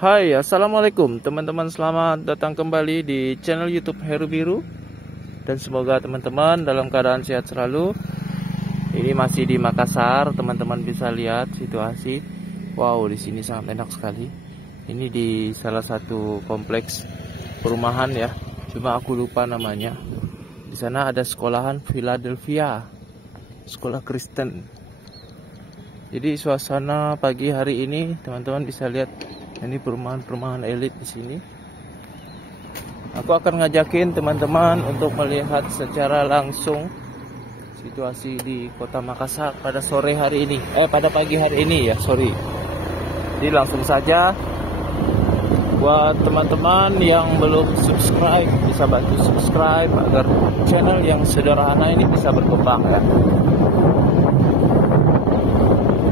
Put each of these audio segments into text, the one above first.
Hai, assalamualaikum teman-teman, selamat datang kembali di channel YouTube Heru Biru. Dan semoga teman-teman dalam keadaan sehat selalu. Ini masih di Makassar, teman-teman bisa lihat situasi. Wow, di sini sangat enak sekali. Ini di salah satu kompleks perumahan ya, cuma aku lupa namanya. Di sana ada sekolahan Philadelphia, sekolah Kristen. Jadi suasana pagi hari ini teman-teman bisa lihat. Ini perumahan-perumahan elit di sini. Aku akan ngajakin teman-teman untuk melihat secara langsung situasi di Kota Makassar pada sore hari ini. Pada pagi hari ini ya, sorry. Jadi langsung saja, buat teman-teman yang belum subscribe, bisa bantu subscribe agar channel yang sederhana ini bisa berkembang ya.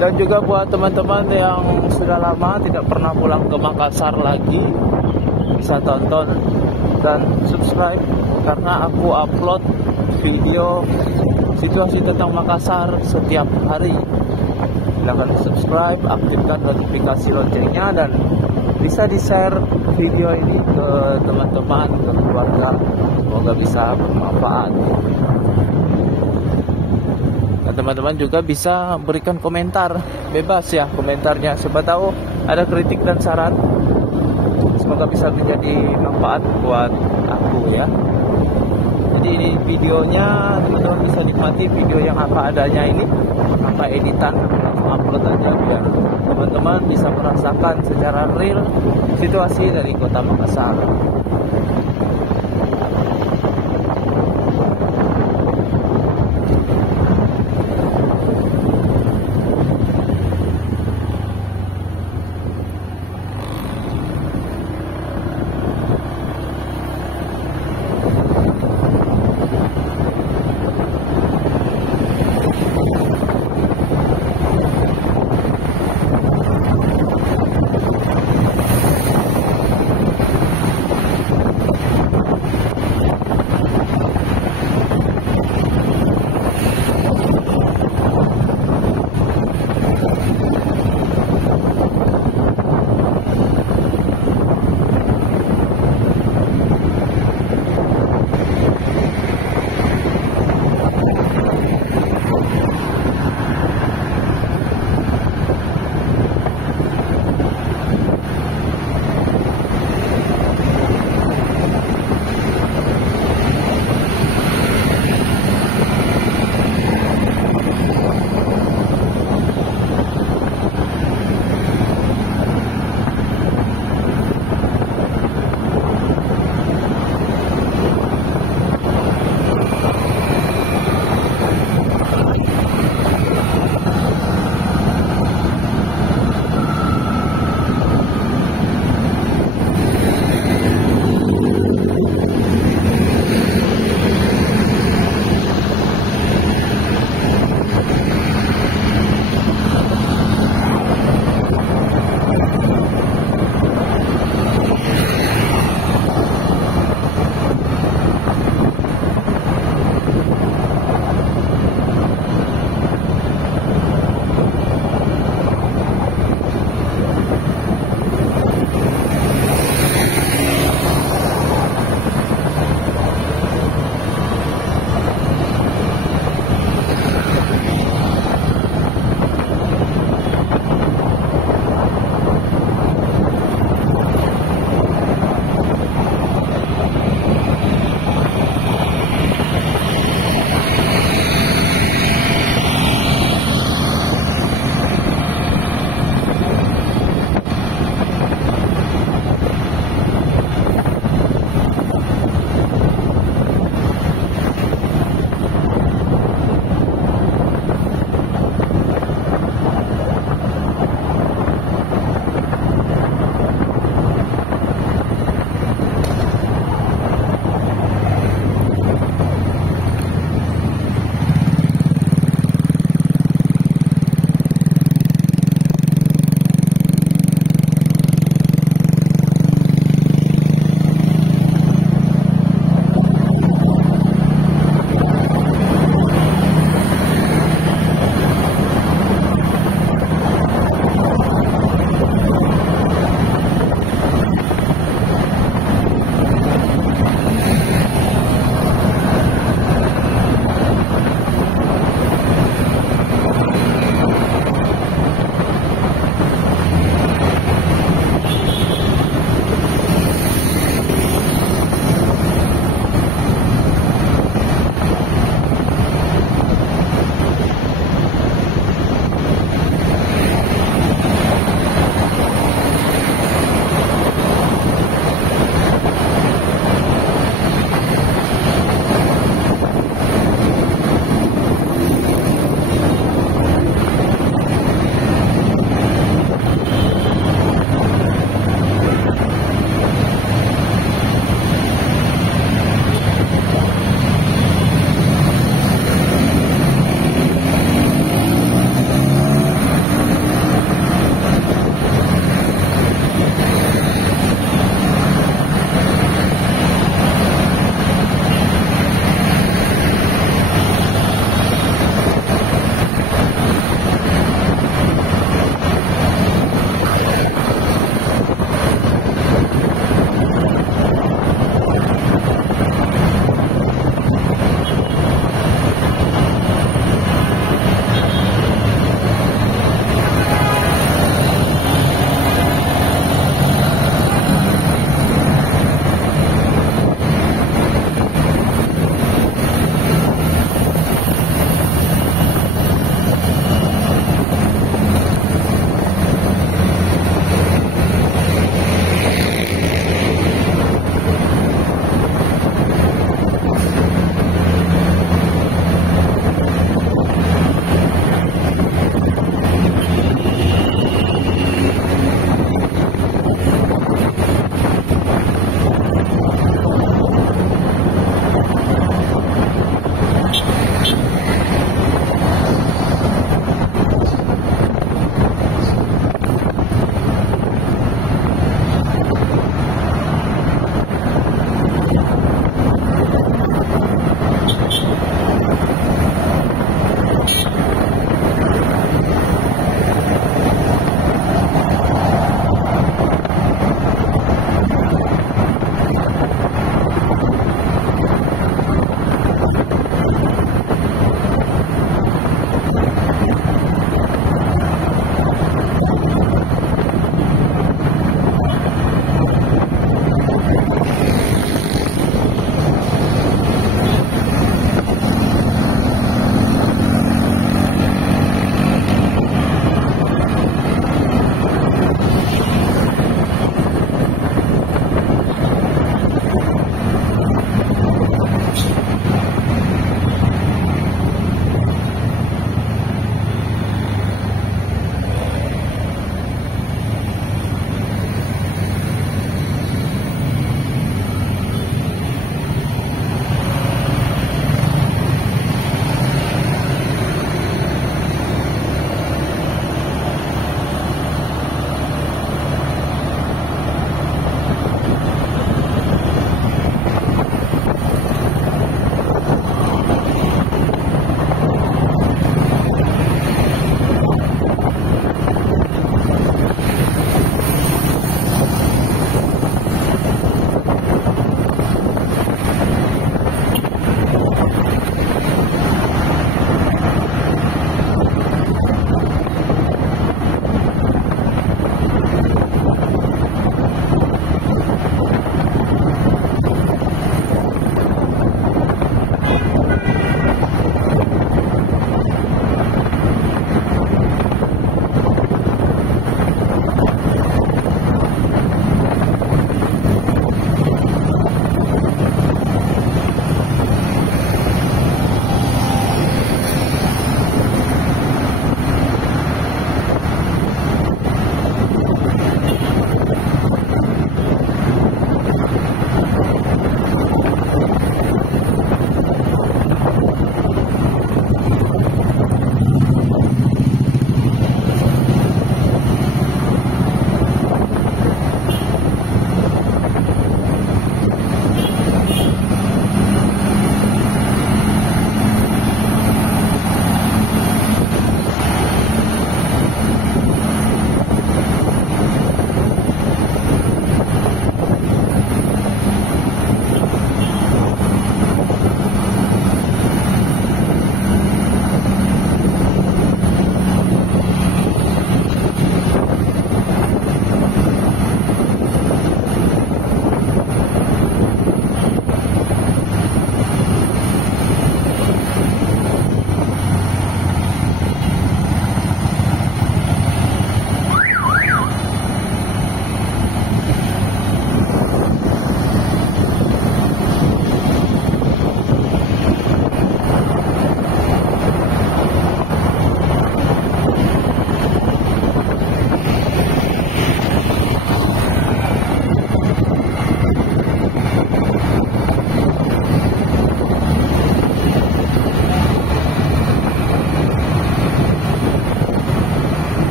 Dan juga buat teman-teman yang sudah lama tidak pernah pulang ke Makassar lagi, bisa tonton dan subscribe karena aku upload video situasi tentang Makassar setiap hari. Silahkan subscribe, aktifkan notifikasi loncengnya, dan bisa di-share video ini ke teman-teman, ke keluarga. Semoga bisa bermanfaat. Teman-teman juga bisa berikan komentar, bebas ya komentarnya, siapa tahu ada kritik dan saran, semoga bisa menjadi manfaat buat aku ya. Jadi ini videonya teman-teman bisa nikmati video yang apa adanya ini, tanpa editan, langsung upload aja biar teman-teman bisa merasakan secara real situasi dari Kota Makassar.